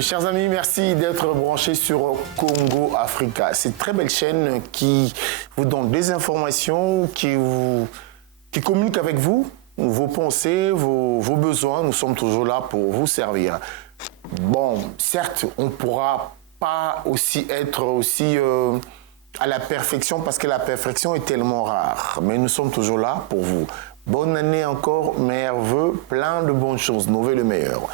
Chers amis, merci d'être branchés sur Congo Africa. C'est une très belle chaîne qui vous donne des informations, qui communique avec vous, vos pensées, vos besoins. Nous sommes toujours là pour vous servir. Bon, certes, on ne pourra pas aussi être aussi à la perfection parce que la perfection est tellement rare. Mais nous sommes toujours là pour vous. Bonne année encore, meilleurs vœux, plein de bonnes choses, nouvelles et meilleures.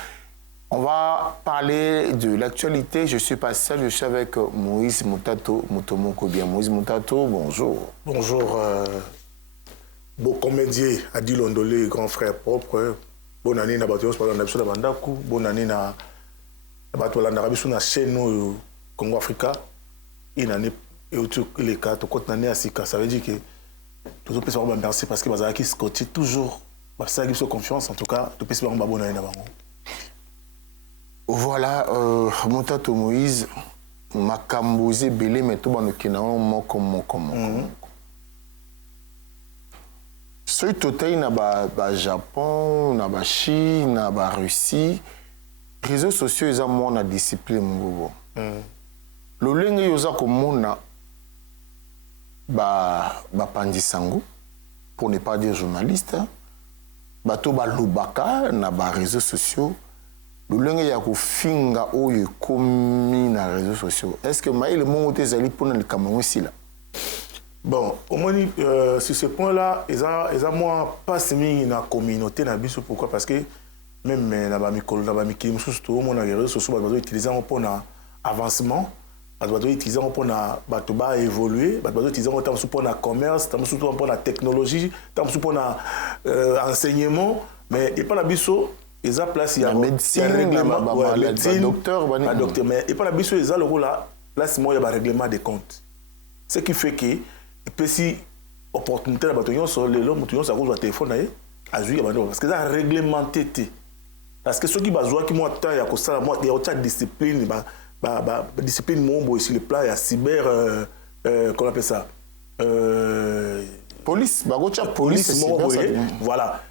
On va parler de l'actualité. Je suis pas seul, je suis avec Moïse Moutato, Motomoko bien. Moïse Moutato, bonjour. Bonjour, beau comédien Adi Londolé, grand frère propre. Bonne année na bato yos na biso na bandaku. Bonne année na bato la biso na chaîne Congo Africa. Une année et autour les cas to côté année asika, ça veut dire que tout le monde peut danser parce que bazaki scotché toujours. Ça give confiance en tout cas, tout peut se faire bonne année na bango. Voilà, Moutato Moïse, Makambouzé Belé, mais tout le monde qui n'a pas surtout il y a Japon, il y a Chine, il y a Russie. Les réseaux sociaux, ils ont moins de discipline. Le lien ils ont comme Pandisango, pour ne pas dire journaliste, bato ba lobaka na ba réseaux sociaux. Le lien il y a ko finga oyo komi na réseaux sociaux. Est-ce que maïle mon côté zali pour le Cameroun ici là? Bon, au moins, sur ce point-là, ils ont moins pas mis dans la communauté. Pourquoi? Parce que même dans la communauté, surtout dans les réseaux sociaux, ils doivent utiliser pour l'avancement, ils doivent utiliser pour évoluer, ils doivent utiliser pour le commerce, pour la technologie, pour l'enseignement. Mais il n'y a pas la biso, ils ont place, il y a médecine, docteur, mais il n'y a pas la biso, ils ont le rôle là, place, il y a un règlement des comptes. Ce qui fait que et puis si opportunité la bataillon sur les lots moutons ça cause le téléphone à jouer parce que ça réglementé parce que ceux qui besoin qui moi temps il y a que ça moi il y a autre discipline discipline mon ici le plan il y a cyber comment on appelle ça police police voilà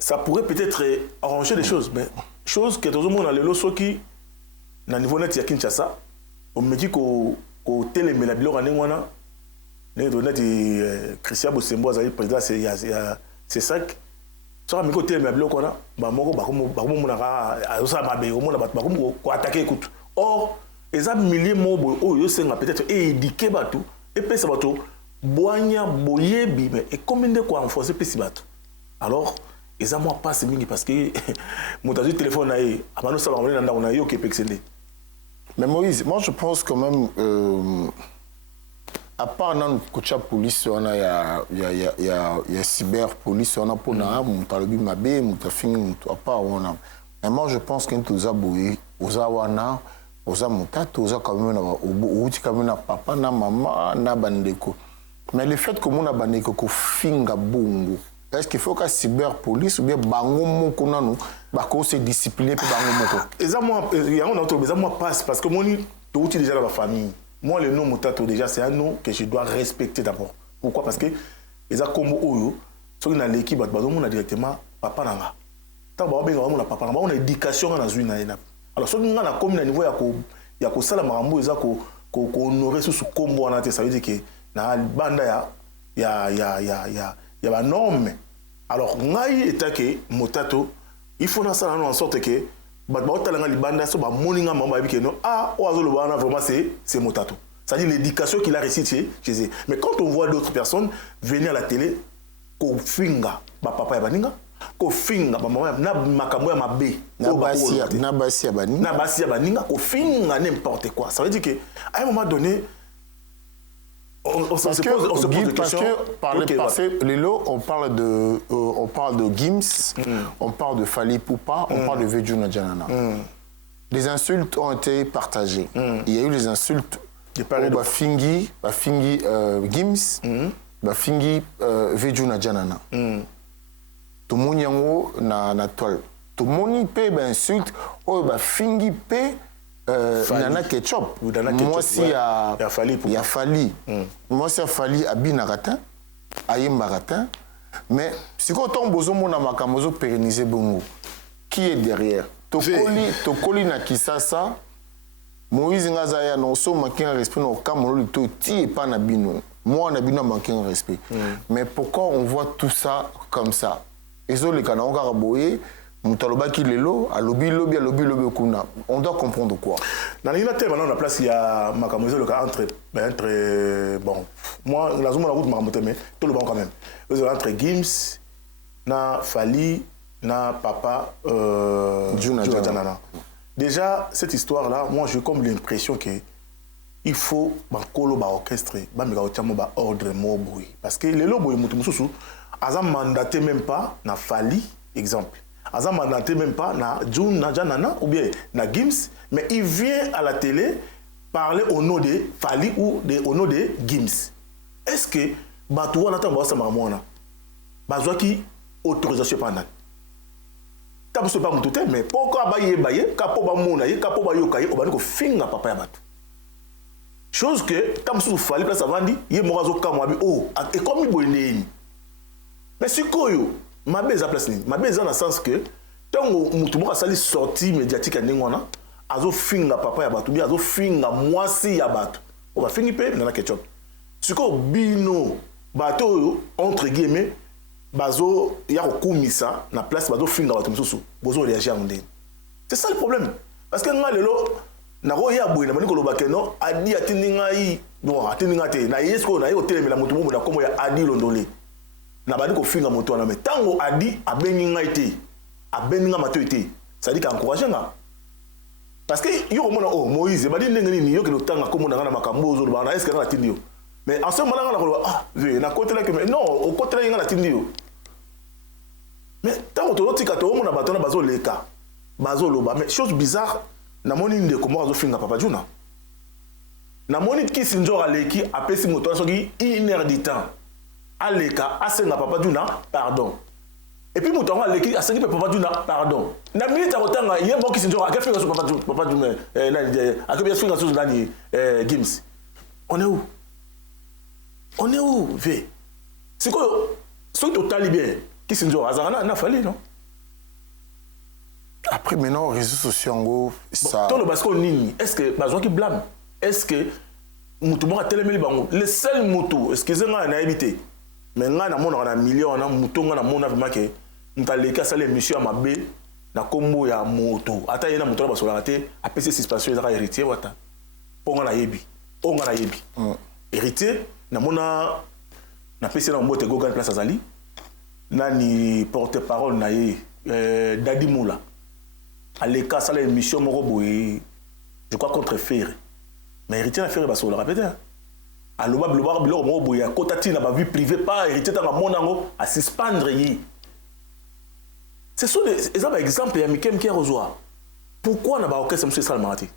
ça pourrait peut-être arranger les choses mais chose que tout le monde dans les lots ceux qui dans niveau net il y a Kinshasa on me dit qu'au télé mais la bilo wana né donné Christian Bosembo azali président c'est ça ça mi côté mais bilo kona ba moko ba komo monaka azosa mabe o mona ba komo ko attaquer écoute or les a milliers mobo o yo senga peut-être éduquer bato et puis ça bato boanya boyebi mais et combien de quoi renforcer pesi bato alors ils a moi pas mingi parce que mon téléphone na e abano ça ba na on a yo ke pexende. Mais Moïse, moi je pense quand même, à part dans le police, il y a cyberpolice, on a pour nous, à part on a. Mais moi je pense que nous avons aux awana, aux amutato, aux akamena, papa, na maman, na bandeko. Mais le fait que mon abandeko ko finga bongo. Est-ce qu'il faut que cyberpolice ou bien bango moko nanu bako se discipliner pour bango moko? Il y a un autre mais ça moi passe parce que moi tout déjà dans ma famille. Moi le nom Moutato déjà c'est un nom que je dois respecter d'abord. Pourquoi? Parce que les a comme oyo ceux qui dans l'équipe bazo mon directement papa nanga. Tant ba benga mon papa nanga on a éducation na zui na ena. Alors ceux qui na comme na niveau ya ko sala marambo eza ko honorer sous kombo na te ça veut dire que na banda ya il y a une norme. Alors, ngai etake Moutato, il faut ça en sorte que batbalanga libanda so ba moninga mamba bi que non ah oazo le bana vraiment c'est Moutato. C'est-à-dire l'éducation qu'il a réussi chez eux. Mais quand on voit d'autres personnes venir à la télé ko finga ba papa ya baninga, ko finga ba mama na makambo ya mabe, na basi ya baninga, ko finga n'importe quoi. Ça veut dire que à un moment donné on se pose des questions. Par le passé, Lelo, on parle de Gims, on parle de Fali Poupa, on parle de Vejuna Janana. Les insultes ont été partagées. Il y a eu les insultes Bafingi Gims, Bafingi Vejuna Janana. Tout le monde yango na toile. Tout le monde peut insulte Bafingi peut nana ketchup moi si il y a Fali moi si Fali a binarata ayembarata mais si quand on besoin mon makambo pérenniser bongo qui est derrière tokoli na Kisasa Moïse Ngazaya non so manqué un respect no Cameroun to ti pas na bino moi na bino manqué un respect mais pourquoi on voit tout ça comme ça ezo le kana on boye mutaloba ki lelo alobi kuna on doit comprendre quoi dans la maintenant la place il y a makamozo le cas entre bon moi la zone la route makamoto mais tout le bon quand même entre Gims na Fali na papa Juna Janana. Déjà cette histoire là moi j'ai comme l'impression que il faut bakolo ba orchestre ba meka otamo ba ordre mo boy parce que les lobo mutu mususu aza mandaté même pas na Fali exemple aza mandaté même pas na Juna Janana ou bien na Gims mais il vient à la télé parler au nom de Fali ou au nom de Gims. Est-ce que batu wana tambo sa mamona bazwaki autorisation pendant tabu so pas mututé mais pourquoi baye kapo ba mona ye kapo ba yoka ye obani ko finga papa ya batu chose que tabu so Fali place avandi ye morazo kamwa bi oh et comme boyeni mais sikoyo mabeza place ni mabeza na sens que tango mutu mo asali sortie médiatique ndengona azo finga papa ya batu bi azo finga mwasi ya batu o ba fingi pe na ketchup siko bino bato entre guillemets bazo ya kokumisa na place bazo finga bato mususu bozo réagir ndeni c'est ça le problème parce que nga lelo na ko ya boyina bani ko lobake no adi atindi ngai bon atindi ngate na yesko na yo telemela mutu mo na komo ya adi londolé na bani ko finga moto na mais tango adi abengi ngai te abengi nga mato te ça dit qu'encourager nga parce que yo mona oh Moïse badi ndenge ni yo ke lotanga komo na makambo zo ba na est-ce que na tindi yo mais en ce moment là on ah na côté là que mais non au côté là na tindi yo mais tango to tika to mona batona bazo leka bazo loba mais chose bizarre na moni nde ko mo zo finga papa Juna na moni kisi njora leki apesi moto soki 1 heure du temps aleka asenga papa Juna pardon et puis moto nga leki asengi papa Juna pardon na minute akotanga ye mo kisi njora akafinga so papa Juna na akobia finga so ndani Gims on est où v c'est quoi ce que total bien qui s'en joue azarana na Fali non après maintenant réseaux sociaux en gros ça tout le parce qu'on nini est-ce que bazwa qui blâme est-ce que mutu mo atelemeli bango le seul mutu excusez-moi na habité mais nga na mona na million na mutu nga na mona vraiment que ntaleka sale émission mabe na kombo ya moto ata yena mutu ba sola te apc suspension ezaka héritier wata ponga na yebi héritier na mona na pc na mbote go place azali nani porte-parole na ye Dadi Moula aleka sala émission moko boye je crois contre Ferre mais héritier na Ferre baso la répéter aloba bloba biloko moko boye akotati na ba vie privée pas héritier tanga monango à suspendre yi ce sont des exemples ya mikem qui rejoint pourquoi na ba orchestre monsieur Salmarati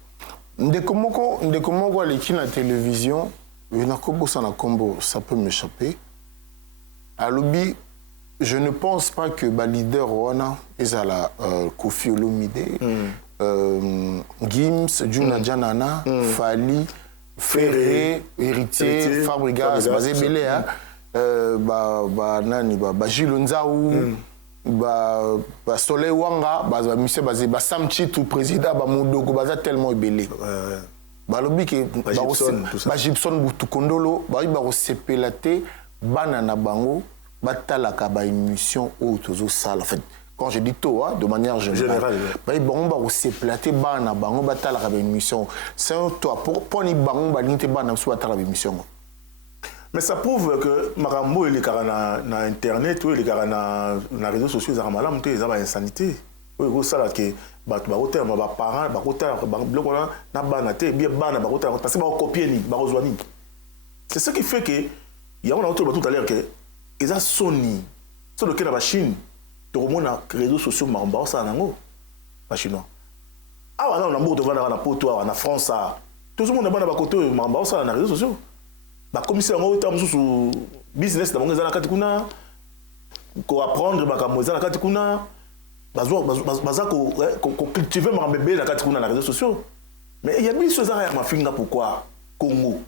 ndeko moko aleki na télévision nakobosa na kombo ça peut m'échapper alobi je ne pense pas que le leader Rwanda est à la Kofi Olomide, Gims, Juna Janana, Fali, Ferré, Héritier, Fabregas, Bazebele, Gilles Nzaou, Soleil Wanga, Sam Chitou, président, Moudoko, tellement ébélé. Balobi que Gibson Boutoukondolo, Sepelate, Banana Bango, batalaka ba émission autozo sala en fait quand je dis toi de manière générale ba bon ba se plater bana bango batalaka ba émission c'est toi pour ni bango ba nité bana so batalaka ba émission mais ça prouve que makambo il est na internet ou il est na réseaux sociaux za malamu te za ba insanité oui sala que ba hôtel ba parents ba hôtel ba bloko na bana te bien bana ba hôtel parce que ba copier ni ba rozwani c'est ce qui fait que il y a on a tout à l'heure que ils ont Sony sur lequel la Chine tout le monde a réseaux sociaux maramba ça nango la chinois ah on a beaucoup de vendre na poto na France tout le monde a bana ba koto maramba ça na réseaux sociaux ba commissaire ngo ta mususu business na bango za na kati kuna ko apprendre ba ka moza na kati kuna baza ko cultiver maramba be na kati kuna na réseaux sociaux mais il y a bien chose à mafinga pourquoi Congo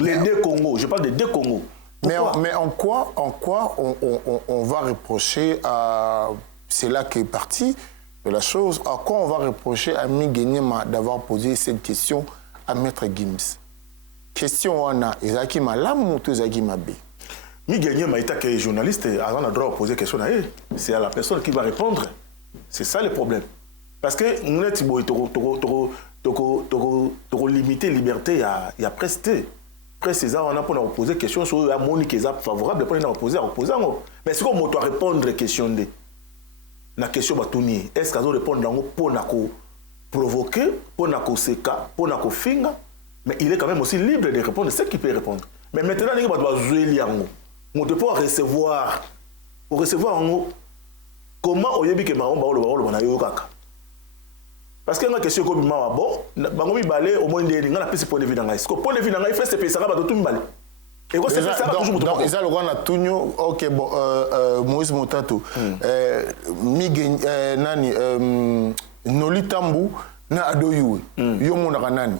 les deux Congo je parle des deux Congo. Mais en quoi on va reprocher à c'est là qui est parti de la chose. À quoi on va reprocher à Miguenyema d'avoir posé cette question à Maître Gims? Question wana, ezaki malamu ou ezaki mabe? Miguenyema est journaliste, avant de poser question à elle. C'est à la personne qui va répondre. C'est ça le problème. Parce que nous avons limité la liberté, il y a presque. Après, on a poser question sur la Monique favorable, pour poser mais est-ce qu'on doit répondre à la question la question est-ce qu'on doit répondre pour provoquer, pour séca, pour finga, mais il est quand même aussi libre de répondre ce qu'il peut répondre. Mais maintenant, on doit jouer on doit pouvoir recevoir comment on y que parce que la question comme bon, bango mi balé au moins des ngana pesi point de vue dans est-ce que point de vue dans il fait c'est ça va tout balé. Et quoi c'est ça toujours donc ils ont le droit na tunyo OK bon Moïse Motato Miguel nani Nolitambu na adoyuwe yo mona nani.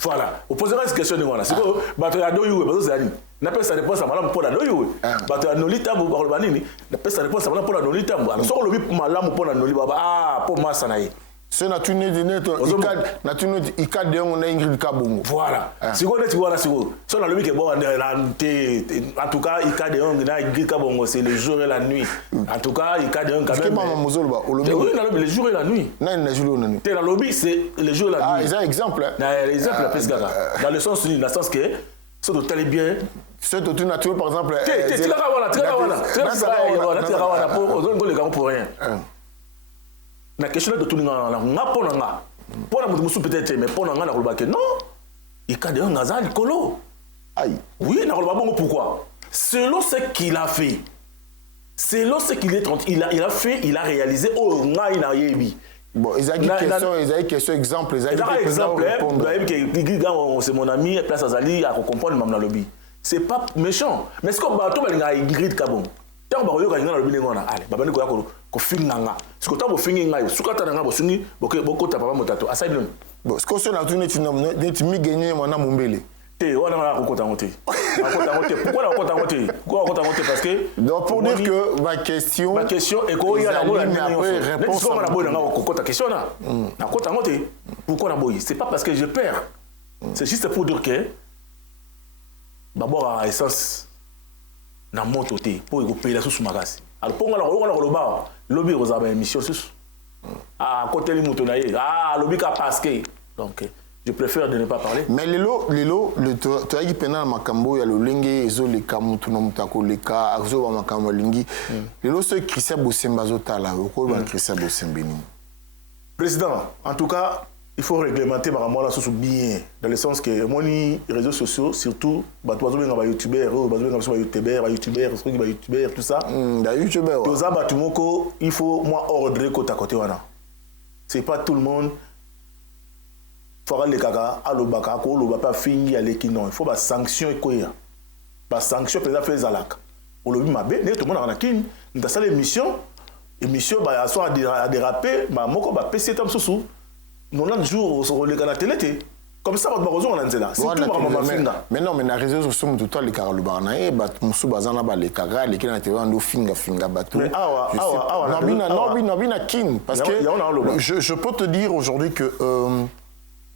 Voilà, on posera cette question de voilà. C'est que bato adoyuwe bazo zali. Na pesa réponse à madame pour adoyuwe. Bato Nolitambu ba banini na pesa réponse à madame pour Nolitambu. Alors soko lobi malamu pour Noli baba pour massa na ye. C'est naturel de net il cadre de on a Ingrid Kabongo. Voilà. Si on est voilà si on a le que bon en tout cas il cadre de on a Ingrid Kabongo c'est le jour et la nuit. En tout cas il cadre de on quand même. Maman Mozolo ba oui le jour et la nuit. Non le jour et la nuit. Dans le lobby c'est le jour et la nuit. Ah, ils ont exemple. L'exemple la pesca dans le sens que ça doit aller bien. C'est tout naturel par exemple. Tu voilà pour les gars pour rien. La question de tout le monde, pour la musu peut-être, mais pour la non, il y a des gens colo. Oui, pourquoi? Selon ce qu'il a fait, selon ce qu'il il a fait, il a réalisé. Oh, il a bon, ils ont question exemple, ils ont exemple. C'est mon ami, place Azali, à comprendre même dans le lobby. C'est pas méchant, mais ce qu'on va tout le Ingrid Kabon. Tant que vous avez dans le lobby, allez, baba ni ko finanga ce que tu as fingi ngai sukata nanga bo sungi boko ta papa motato aside non bon ce que sur la tournée tu mi gagner mona mumbele te wana na ko tangote pourquoi na ko tangote parce que donc pour dire que ma question est ko ya la réponse on a bonne na ko ta question na ko tangote pourquoi na boyi c'est pas parce que je perds c'est juste pour dire que d'abord à essence na moto te pour ko payer la sous magasi alors pour on lobby aux émissions à côté les moutons lobby ka parce que donc je préfère de ne pas parler mais le tu as dit pendant makambo ya le lingi ezo le kamutu no mutako le ka azo ba makambo lingi lelo ce Christian Bosemba zotala ko ba Christian Bosembeni président en tout cas il faut réglementer ma là sous bien dans le sens que moi les réseaux sociaux surtout bato bazo benga ba youtubeur tout ça da youtubeur to za bato moko il faut moi ordre côté wana c'est pas tout le monde fera le kaka alobaka ko loba pas fingi aleki non il faut ba sanction ekoya ba sanction peut faire zalaka on lobi mabe ne tout le monde na kin nda sala émission ba so a déraper ba moko ba PC tam susu 90 jours sur le canal télé comme ça on a nzela c'est tout mais non mais na réseaux sociaux tout le carlo barna et bat musu bazana ba le kara le kina te ando finga bateau non kin parce que je peux te dire aujourd'hui que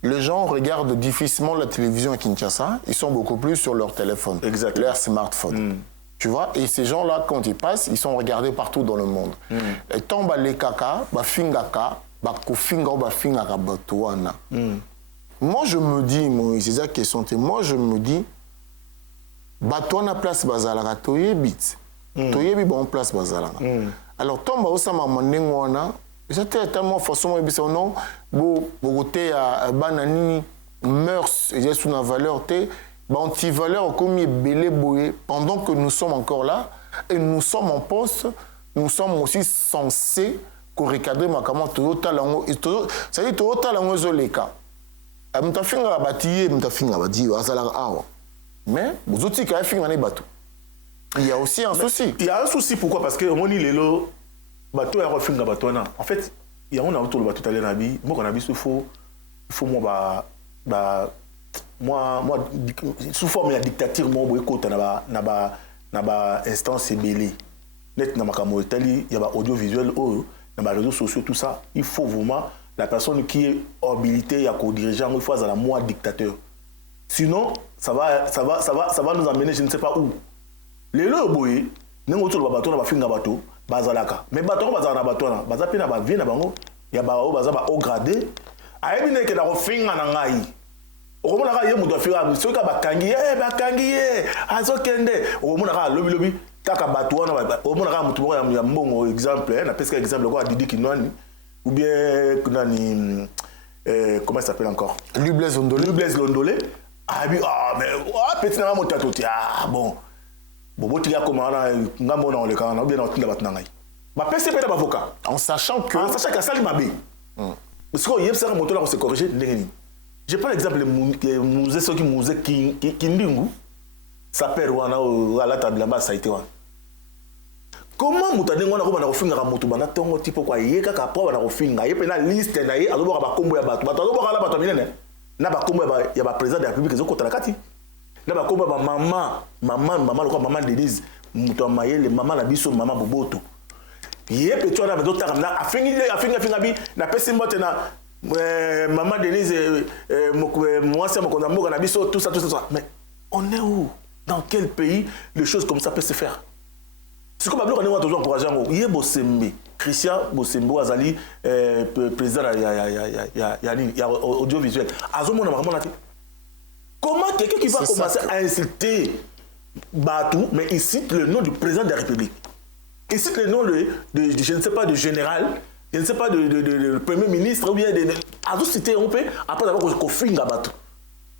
les gens regardent difficilement la télévision à Kinshasa, ils sont beaucoup plus sur leur téléphone, leur smartphone. Tu vois, et ces gens-là, quand ils passent, ils sont regardés partout dans le monde. Et tant les kaka, fingaka, fingaka batuana. Moi, je me dis, c'est ça qui sont. Moi, je me dis, batuana place bazalara, toyebit. Toyebi bon place bazalara. Alors, tant osama manengwana, c'était tellement façon non, côté à banani mœurs et sous la valeur té anti-valeur comme belé boé pendant que nous sommes encore là et nous sommes en poste, nous sommes aussi censés recadrer ma comment total ça dit total en zoleka mtafinga batiye mtafinga badi azala awa mais vous autres qui finga ne bateau il y a aussi un souci. Il y a un souci pourquoi parce que on dit lelo bateau ya refinga bateau na en fait il y a on a autour le bateau aller nabi moi qu'on a il faut moi sous forme de dictature moi boy côté na ba instance belé net na makamo tali il y a ba audiovisuel dans les réseaux sociaux, tout ça, il faut vraiment la personne qui est habilitée à co-dirigeant, il faut être moi dictateur. Sinon, ça va nous amener, je ne sais pas où. Les lois, boy, nous avons tout le bateau, on va faire un bateau, bazalaka. Mais bateau, on va faire un bateau, bazapi na ba vie na bango, il y a ba haut gradé. Aïe, bien que dans fin en angaï. Au moment où il y a un faire, ceux qui ont bakangi, azokende. Au moment où lobby, kaka bateau, au moment où il y a un bon exemple, on a presque exemple quoi, Didi Kinouani, ou bien comment il s'appelle encore? Blaise Londolé. Ah mais petit na mo tatoti bon tu y a comment ngamo na le kana ou bien na tinda batnangai ba PCP na avocat en sachant que ça mabe parce que yeb sera moto là on se corriger ndengeni. Je prends l'exemple musée ceux qui musée qui ndingu ça perd wana à la table là-bas ça a été wana comment mutade ngona ko bana ko finga moto bana tongo tipo kwa yeka ka po bana ko finga yepe na liste na ye azoboka ba kombo ya bato azoboka la bato minene na ba kombo ya ba président de la République ezokota na kati na ba kombo ba maman lokwa maman Denise muto mayele maman na biso maman Boboto yepe tu na bato takamna afinga bi na pesi mbote na maman Denise moi c'est mon kondamoka na biso tout ça mais on est où dans quel pays les choses comme ça peuvent se faire? C'est comme Babylone, on a toujours encouragé. Il y a Bosembe, Christian Bosembo Azali, président, il y a audiovisuel. Comment quelqu'un qui va commencer à insulter Batou, mais il cite le nom du président de la République, il cite le nom de je ne sais pas, de général, je ne sais pas, de premier ministre, ou bien de. À vous citer un peu, après avoir conflit à Batou.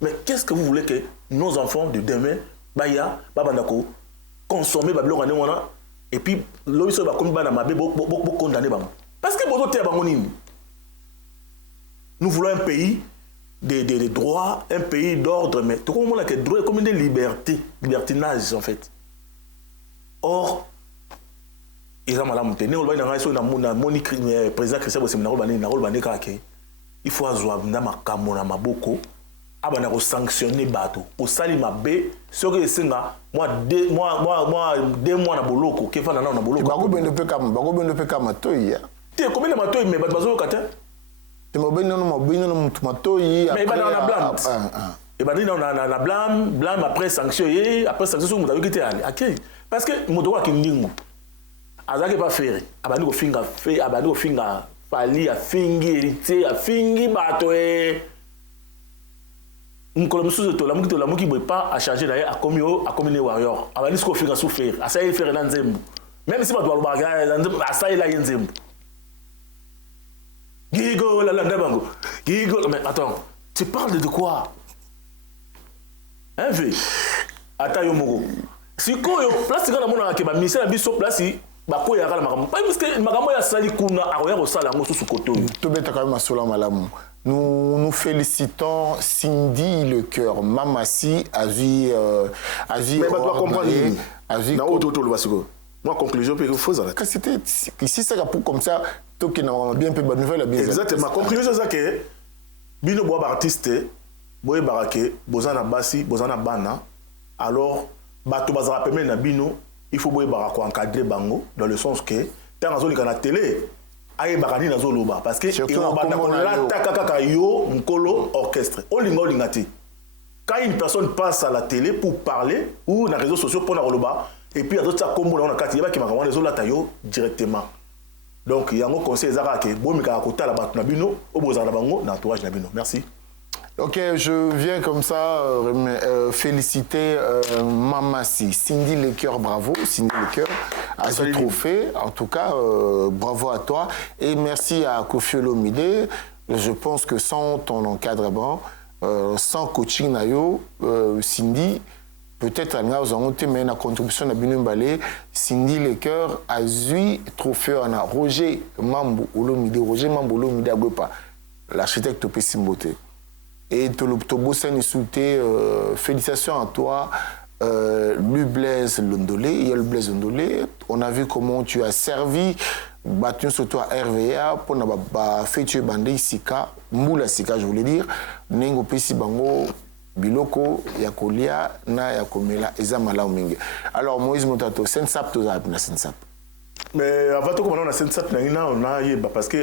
Mais qu'est-ce que vous voulez que nos enfants de demain, Baya, Babandako, consommer Babylone, et puis l'objet va comme condamner parce que nous voulons un pays de droits, un pays d'ordre, mais tout le monde a que droit comme des libertés, libertinage en fait. Or, il faut abana sanctionner bateau au sali mabe ce que singa moi 2 mois na boloko ke fana na boloko bako bendo pe kama toya te combien de matoyi mais bazo kata te mobeno no matoyi mais bana na blâme et bana na blâme après sanction vous avez quitté aller OK parce que moto wa kindingu azaki pas faire abani ko finga fali a fingi héritier a fingi bato la muki boy pas à changer d'ailleurs à commis les warriors à balisco faire souffrir à ça il faire dans nzembo même si pas doit le à ça il a nzembo gigo la ndabango gigo mais attends tu parles de quoi hein v ata yo moko sikoyo place kana mona ke ba ministère biso place ba ko ya kala makambo parce que makambo ya sali kuna akoya ko sala ngo susu koto to beta ka masola malamu. Nous félicitons Cindy Le Cœur. Mamassi a vu. Mais tu dois comprendre. Moi, conclusion, il faut ça. C'était ici, c'est comme ça. Toi qui n'as bien peu de nouvelles. Exactement. Ma conclusion, c'est que Bino Bois artiste, Boye Barake, Bozana Bassi, Bozana Bana. Alors, Bato Bazara Peme na Bino, il faut Boye Barako encadrer Bango, dans le sens que, tant que la télé. Aye bakani na zoloba parce que yo mkolo orchestre olingati quand une personne passe à la télé pour parler ou dans les réseaux sociaux pour na roloba et puis d'autres ça comme on a kati ba ki makamwa les olata yo directement donc il y a un conseil ezaka ke bomika kota la batu na bino oboza na bango na entourage na bino. Merci. Ok, je viens comme ça féliciter Mamassi, Cindy Le Cœur, bravo, Cindy Le Cœur, à ce trophée. En tout cas, bravo à toi. Et merci à Kofi Olomide. Je pense que sans ton encadrement, sans coaching Nayo, Cindy, peut-être à mais la contribution de Binu Balé, Cindy Le Cœur a eu trophée en Roger Mambo Olomide, Agwepa, l'architecte Pessimbote. Et Tobosan insulté, félicitations à toi, Blaise Londolé, Yel Blaise Londolé. On a vu comment tu as servi, battu sur toi RVA, pour faire tuer Bandé Sika, Moula Sika, je voulais dire, Nengo Pessi Bango, Biloko, Yakolia, Na Yakomela, Ezamala Omingue. Alors, Moïse Motato, Sensap, Tozap, na Sensap. Mais avant tout, on a cette on a parce que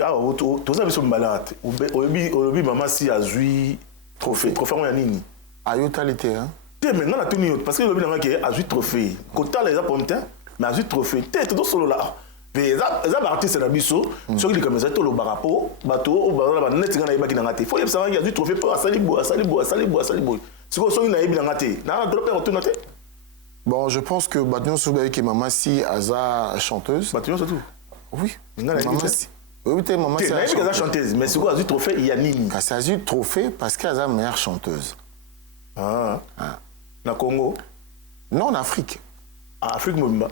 tout ça, c'est malade. Obi maman si a joué trophée on a nini. Ayotalité hein. Mais maintenant la tenue parce que l'obi n'a a joué trophée. Quand les a pomté, mais a joué trophée. T'es tout solo là. Mais ça artiste na biso, ceux qui comme ça tout le barapo, bateau au bar là net ngana ibaki na ngate. Faut savoir il y a du trophée pour salibo. C'est quoi ça il na ibi na ngate. Na dropper retourner. Bon, je pense que Batnion Soubaï qui est maman si Aza chanteuse. Batnion c'est tout. Oui. Maman si. Oui, t'es maman si. Elle chanteuse, mais c'est quoi Azu trophée il y a nini. C'est Azu trophée parce qu'elle est meilleure chanteuse. Ah. Na Congo. Non, en Afrique. Ah, Afrique Mobimba.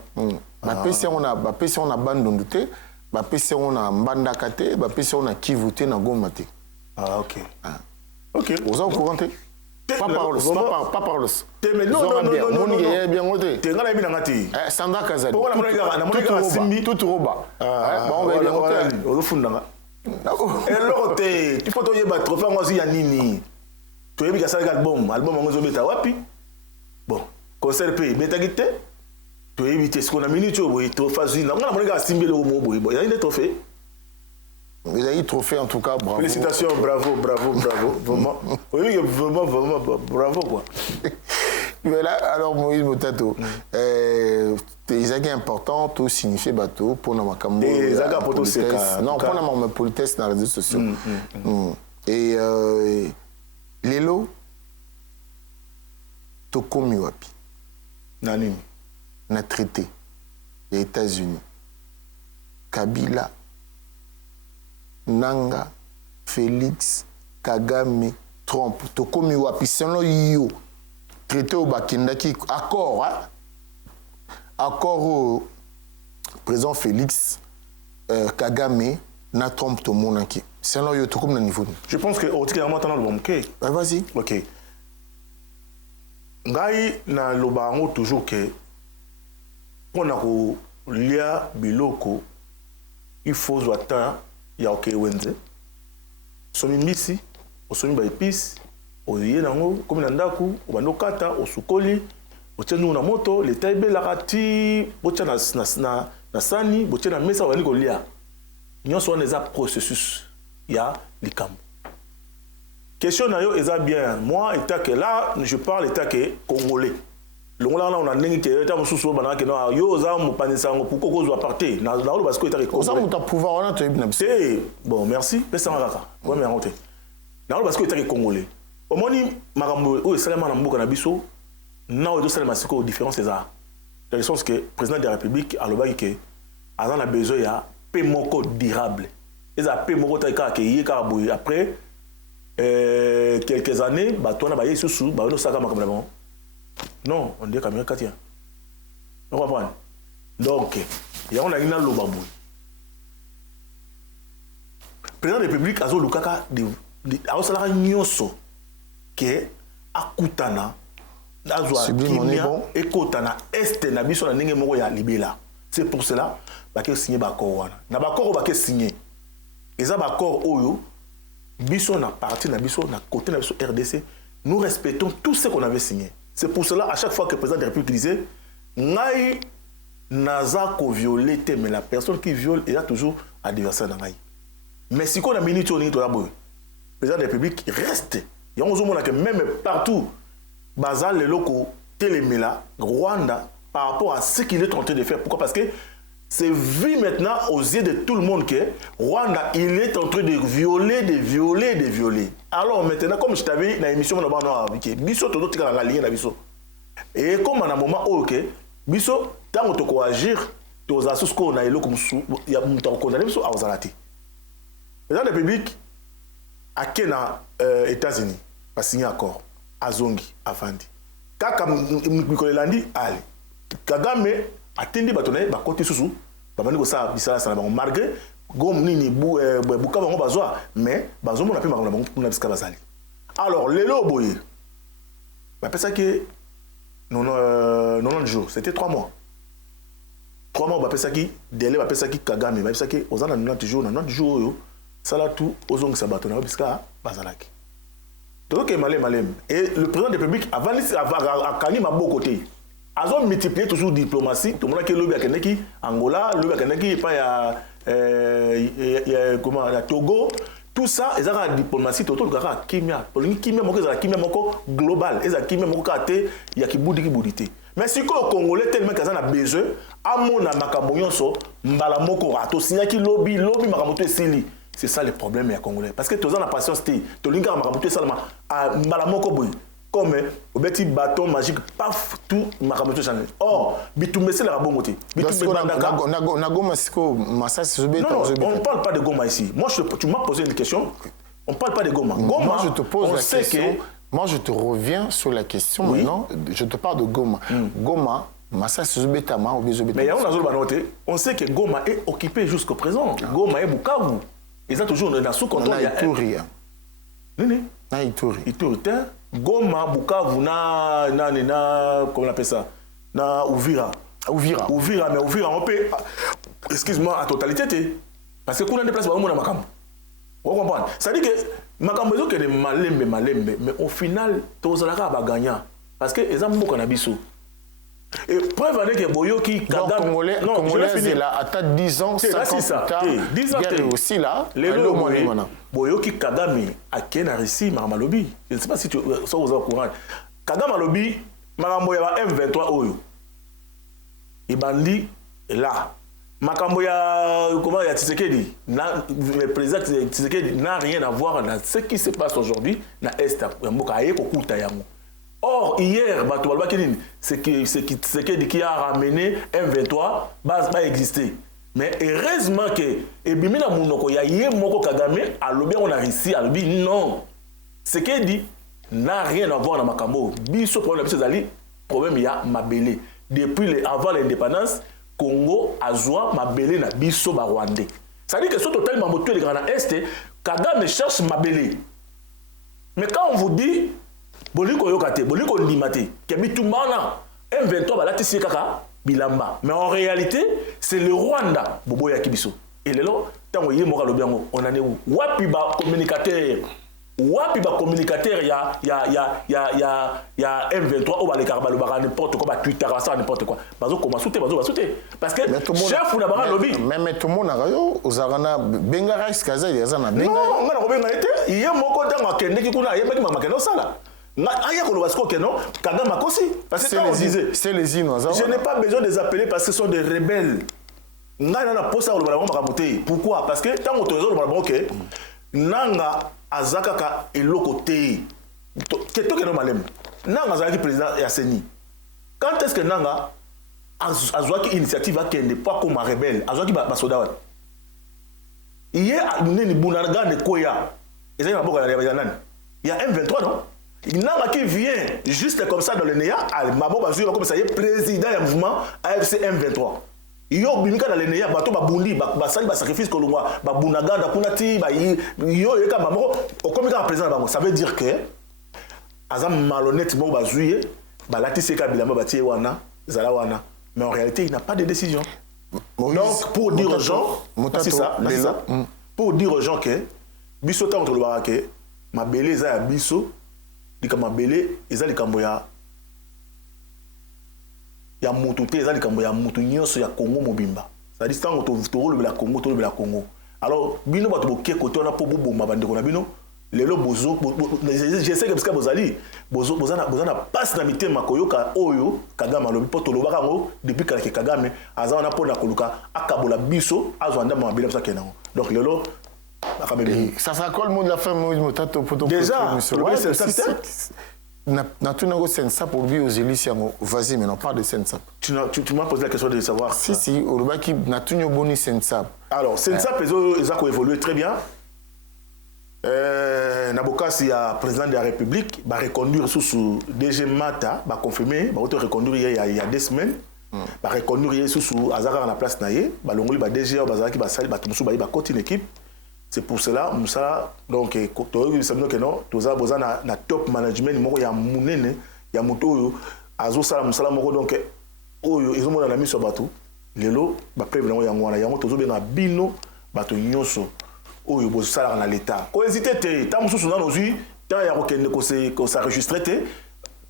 Bapesi on a bandondute, bapesi on a mbandakate, bapesi on a kivute na gomate. Ah OK. OK. Vous en courant pas parole. Mais non. T'es ngana bien ngati. Sandra Kazali. Pourquoi na monaka simbi tout roba. Bon on va hotel. On funda. Et l'autre, tu peux te yeba trophée moi ya nini. Tu yebi ka sala album ngo beta wapi? Bon, concert pe beta gite. Tu yebi ce qu'on a minute boy to fazi na ngana monaka simbi le mo boy. Il y a une trophée. Vous avez eu trophée en tout cas, bravo. Félicitations, bravo. Vraiment. Oui, vraiment, bravo quoi. Voilà, alors Moïse Motato, les agas importants, tout signifie bateau pour nos macambo. Les agas pour tout c'est non, pour nos politesse dans les réseaux sociaux. Et Lelo, Tokomi Wapi. Nanim. Na traité les États-Unis. Kabila. Nanga, Félix, Kagame, Trump, Tokomi Wapi, selon yo, traité au Bakindaki, accord au président Félix, Kagame, na Trump, to monaki. Selon yo, Tokomi na niveau. Je pense que au titre maintenant le bon, ok. Vas-y. Ok. Ngai na lobango toujours que on a ko lia biloko, il faut attendre. Il y a OK Wenze. Somi misi, osomi ba épices, oye nango comme nandaku, obando kata, osukoli, otenu na moto, le taibe la rati, botia na sani, botia na mesa wali kolia. Nyonso on eza processus. Il y a likambo. Question na yo eza bien. Moi état que là, je parle état que congolais. Là on a nengi que état mususu bana que no yo za mo panisa ngo pour ko zo aparté na lo parce que état que ça on t'a pouvoir on a te ibna. Bon merci pesa ngaka. Ouais mais raconter. Na lo parce que état que congolais. Au moni makambo o salama na mboka na biso na o do salama siko différence eza. Dans le sens que président de la République a lobaki que azan a besoin ya paiement durable. Eza paiement ta ka ke yeka boy après quelques années ba toi na ba yesusu ba no saka makambo. Non, on dit qu'Amérique tient. On comprend. Donc, il y a une lobabou. Président de la République, Azo Lukaka, Aosala Nyoso, qui est Akutana, Azo Kimia, Ekotana, Est, Nabiso, la Nenge Moro ya Libela. C'est pour cela qu'il a signé Bakor. Na Bakor, il a signé. Et ça, Bakor, Oyo, Biso, na parti, na Biso, na côté, na Biso, RDC, nous respectons tout ce qu'on avait signé. C'est pour cela, à chaque fois que le président de la République disait, Naï n'a ko violé, mais la personne qui viole, il y a toujours adversaire dans Naï. Mais si on a mis le président de la République reste. Il y a un moment que même partout, Bazal, les locaux, Téléméla, Rwanda, par rapport à ce qu'il est en train de faire. Pourquoi? Parce que c'est vu maintenant aux yeux de tout le monde que Rwanda, il est en train de violer. Alors maintenant, comme je t'avais dit dans l'émission, Biso tout dans la ligne Biso. Et comme à un moment où Biso, tant que tu agir, tu as assis qu'on a élo comme sous, il y a un condamné Biso à Ozalati. Le président de la République a Kena États-Unis a signé accord à Zongi, à Fandi. Kaka Mikolelandi, allez. Kagame a tendu bâtonnet, bah côté sous, bah manigo ça, bisala ça, malgré gom nini buka bango bazwa, mais bazo mon appel bango na biska bazali. Alors les loboye, bah pensa que 90 jours, c'était 3 mois. 3 mois bah pensa qui délai bah pensa qui Kagame, bah pensa que aux 90 jours yo, ça là tout aux ongles ça bâtonnet biska bazalaki. Donc malem. Et le président de la République avant à Kani ma beau côté. ils ont multiplié toujours diplomatie. Tout le monde qui est lobby à Keneki, Angola, lobby à Keneki, il y a comment, la Togo. Tout ça, ils ont la diplomatie, tout le monde a kimia. Kimia, la kimia global. Ils ont kimia, il y a qui boudité. Mais si le Congolais tellement qu'ils ont besoin, à mon amakamboyon so, mbala moko rato, s'il y a qui lobby makamoto esili. C'est ça le problème, les Congolais. Parce que tous ont la patience, tu as makamoto salama, mbala moko boy. Comme au petit bâton magique, paf, tout makamoto chanel. Or, bitumbe c'est la bongote. Goma siko massa Zobé. Non, on ne parle pas de Goma ici. Moi, tu m'as posé une question. On ne parle pas de Goma. Goma, moi, je te pose la question. Moi, je te reviens sur la question maintenant. Je te parle de Goma. Goma, Massa Zobé Tama ou Bezobé. Mais on sait que Goma est occupé jusqu'au présent. Goma est Bukavu. Ils ont toujours dans sous-contrôle. Ituri. Ituri. Goma, Bukavu, comment on appelle ça? Na Uvira, mais Uvira, on peut, excuse-moi, à totalité, parce que quand on déplace, on a Makambo. Vous comprenez? Ça dit que Makambo, ils ont des malembe, mais au final, tous les gens gagnent. Parce que les gens ont beaucoup d'habits. Et preuve est que Boyoki, Kagame... Congolais est là, à 10 ans, 5 ans plus tard, il est aussi là. Boyoki, Kagame, à Ken Arissi, Maramalobi. Je ne sais pas si vous êtes au courant. Kagame Alobi, Maramoya M23 Oyo. Et Bandi est là. Makamboya, comment il y a Tshisekedi, le président Tshisekedi n'a rien à voir dans ce qui se passe aujourd'hui dans l'Est. Or, hier, c'est Tshisekedi qui a ramené M23, va exister. Mais heureusement que, et bimina mounoko, ya yé moko Kagame, à l'obé on a réussi, à l'obé, non. Tshisekedi n'a rien à voir dans Makambo. Biso problème, il y a Mabélé. Depuis avant l'indépendance, Congo a joué Mabélé na biso ba Rwandais. Ça veut dire que sur totalement moto les grands est, Kagame cherche Mabélé. Mais quand on vous dit Boliko yokate, Boliko ndimate, Kemitumana, M23 balati kaka bilamba. Mais en réalité, c'est le Rwanda bobo ya kibiso. Et là, tant yé moka lobiango, on en est où? Wapi ba communicateur. Wapi ba communicateur ya M23 ou ba les carbalo ba n'importe quoi, ba Twitter ça n'importe quoi. Bazo comment sauter, bazo parce que chef ou na ba lobby. Mais tout le monde a rayo aux arana bengara iskaza yazana benga. Non, ngana ko benga été, yé moko tanga kende ki kuna yé baki makeno sala. Aya ko lobasko que non, Kagame makosi parce que on disait c'est les Inuits. Je n'ai pas besoin de les appeler parce que ce sont des rebelles. Ngana na posa ko lobala makamote. Pourquoi? Parce que tant autorisé lobala OK. Nanga azakaka eloko te keto ke no malem nanga azaki président ya CENI. Quand est-ce que nanga azwaki initiative akende pas comme rebelle azwaki ba soda wa iye neni bunanga ne koya ezali maboka ya nani il y a M23 non nanga qui vient juste comme ça dans le néa maboka azui comme ça il est président du mouvement AFC M23. Yo bimika na leneya bato babundi basali ba sacrifice kolongwa babunaga da kunati ba yo yeka mamo okomika président bango. Ça veut dire que azam malhonnête mo bazuye balati seka bilamba batie wana zala wana, mais en réalité il n'a pas de décision. Donc pour dire aux gens c'est ça pour dire aux gens que biso ta contre le barake mabele za ya biso likama bele ezali kambo ya mutu te ezali kambo ya mutu nyonso ya Congo mobimba. Ça dit tant to le Congo. Alors bino bato boké côté on a po bomba bandeko na bino lelo bozo je sais que parce que bozana passe na mitema koyoka oyo Kagame alobi poto lobaka ngo depuis que Kagame azana pona koluka akabola biso azwanda mabele ça kenango. Donc lelo ça sera quoi le mot de la fin Motato poto déjà c'est ça. Na tout n'ago sensa pour lui aux élites vas-y mais non pas de sensa. Tu m'as posé la question de savoir. Si au Rwanda na tout n'ago boni sensa. Alors sensa ils ont évolué très bien. Nabokasi ya président de la République va reconduire sous DG Mata va confirmer va auto reconduire il y a 2 semaines. Va reconduire sous Azara na place naie va longoli va DG bazara ki ba sali ba tumusu ba continuer équipe. C'est pour cela, Moussa, donc, nous savons que non, nous avons un top management, il y a Mounene, il y a Mouto, Azo Salam, Moussa, donc, ils ont la mise sur bateau, les lots, il y a un bino, bateau nyonso, il y a un l'État. Quand hésitez, tant que nous avons eu, tant qu'il y a un enregistré,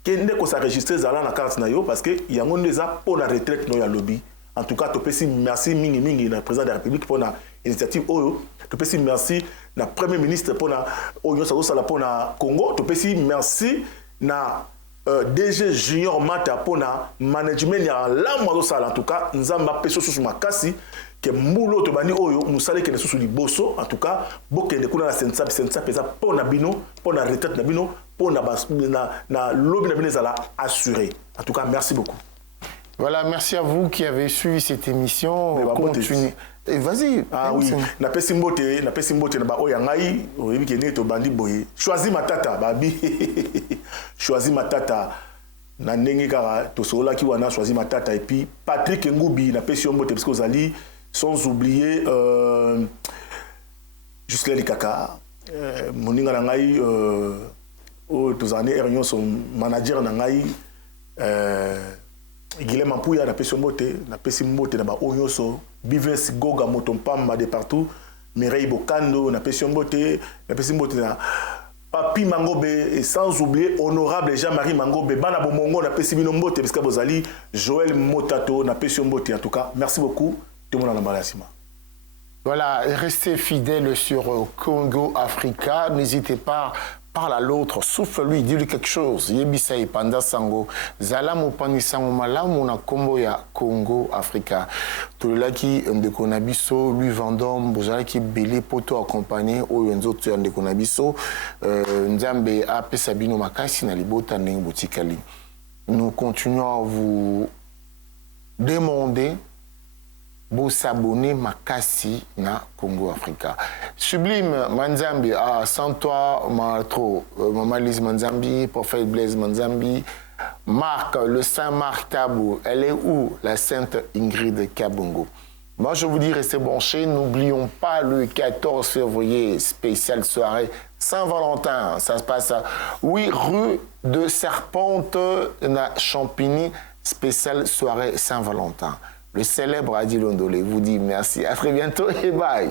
kende ko s'enregistrer zala na carte na yo parce que yango ndeza pour la retraite no ya lobby. En tout cas, tu merci mingi na président de la République pour la initiative oyo. Tu merci na premier ministre pour la oyo sala pour la Congo. Tu merci na DG Junior Mata pour la management ya la modo sala. En tout cas, nzamba peso sous makasi que mulo to bani oyo musale ke sous liboso. En tout cas, bokende kuna na sensa pesa pour na bino, pour la retraite na bino, pour na lobby na bino zala assuré. En tout cas, merci beaucoup. Voilà, merci à vous qui avez suivi cette émission. Continuez. Vas-y. Ah oui, na pesi mbote na ba oya ngai, oyebi ke ne to bandi boye. Choisis matata, babi. Choisis matata. Na ndenge kaka to sola ki wana choisis matata et puis Patrick Ngoubi na pesi mbote parce que Ozali sans oublier Juscelin Likaka, moninga na ngai o tozane réunion son manager na ngai Guilhem Ampouya na pesi mbote na ba onyoso Bivens Goga Motompamba de partout Mireille Bokando na pesi mbote na Papi Mangobe et sans oublier honorable Jean-Marie Mangobe bana bomongo na pesi bino mbote parce que bozali Joël Motato na pesi mbote. En tout cas, merci beaucoup tout le monde en embarrassement. Voilà, restez fidèles sur Congo Africa, n'hésitez pas. Parle à l'autre, souffle-lui, dis-lui quelque chose. Yebisa Panda Sango, Zalamo Panisango Malamu na Kombo ya Congo Africa. Tout le qui de Konabiso, lui Vendôme, Bozala qui belé poto accompagné au Yonzoto de Konabiso, Nzambe Ape Sabino Makasi na Libota Ning Boutikali. Nous continuons à vous demander pour s'abonner Makasi na Congo Africa. Sublime Manzambi, sans toi, Matro, Maman Lise Manzambi, Prophète Blaise Manzambi, Marc, le Saint Marc Tabou, elle est où la Sainte Ingrid Kabongo? Moi je vous dis, restez branchés, n'oublions pas le 14 février, spéciale soirée Saint-Valentin, ça se passe à 8 rue de Serpente, na Champigny, spéciale soirée Saint-Valentin. Le célèbre Adi Londolé vous dit merci. À très bientôt et bye.